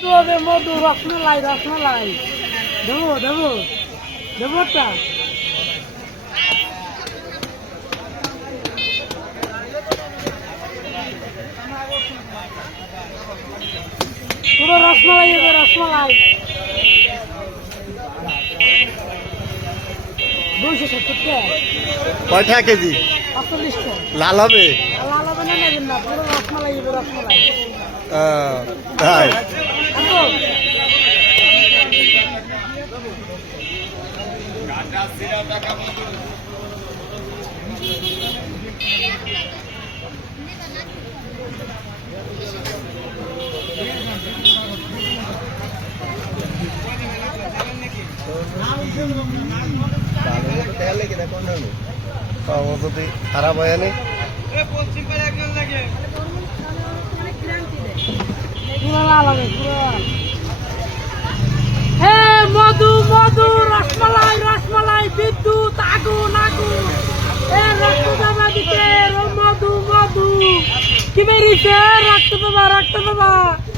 মধু রসমালাই রসমালাই দেবো দেবো দেবোটা পুরো রসমালাই হবে রসমালাই 270 টাকা কয় টাকা কেজি 48 টাকা লাল হবে লাল হবে না নেবেন না পুরো রসমালাই হবে রসমালাই তাই যদি খারাপ হয় নি মধু মধু রসমালাই রসমালাই বিদ্যুৎ আগুন আগুন রক্তদাবা দিতে মধু মধু কি বেরিয়েছে রক্ত বাবা